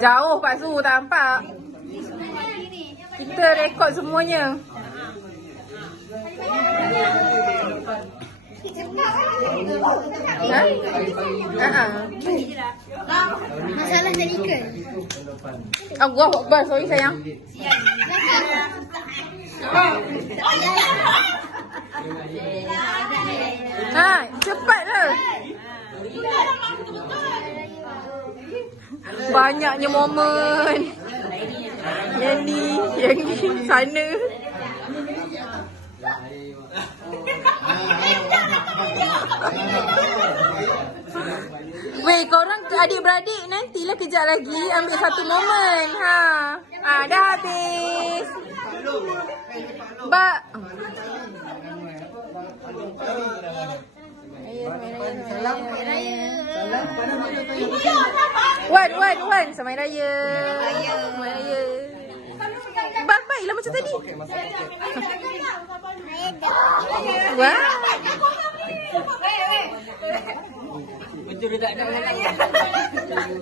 Jauh Pak Su, tak nampak. Kita rekod semuanya. Masalah jadi ke? Allah Akbar, sorry sayang. Cepatlah. Banyaknya momen. Yang ni sana. Weh, korang adik-beradik nantilah kejap lagi ambil satu momen. Dah habis. Wan, selamat raya. Selamat raya. Baiklah macam tadi. Wah. Betul dia tak ada.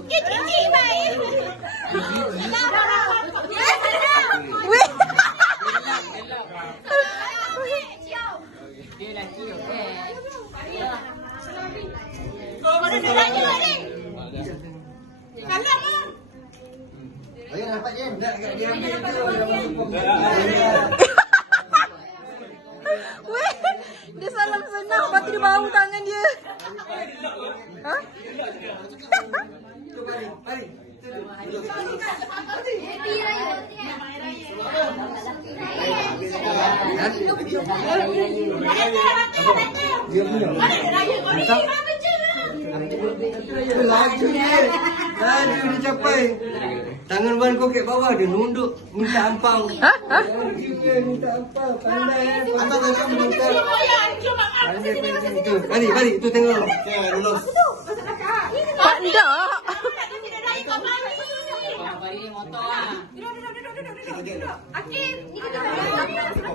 Cici baik. Weh. Dia lelaki okey. Mana dia lagi ni? Kalah lah. Ayo dapat je. Weh, dia salam senang, lepas tu dia bau tangan dia. Dia punya. Laju dia. Laju dia capai. Tangan Wan kau kat bawah, dia nunduk minta ampau. Minta ampau. Pandai. Pandai macam minta. Mari, tu tengok. Lulus. Tak ada. Balik motor lah. Duduk. Akif, ni kita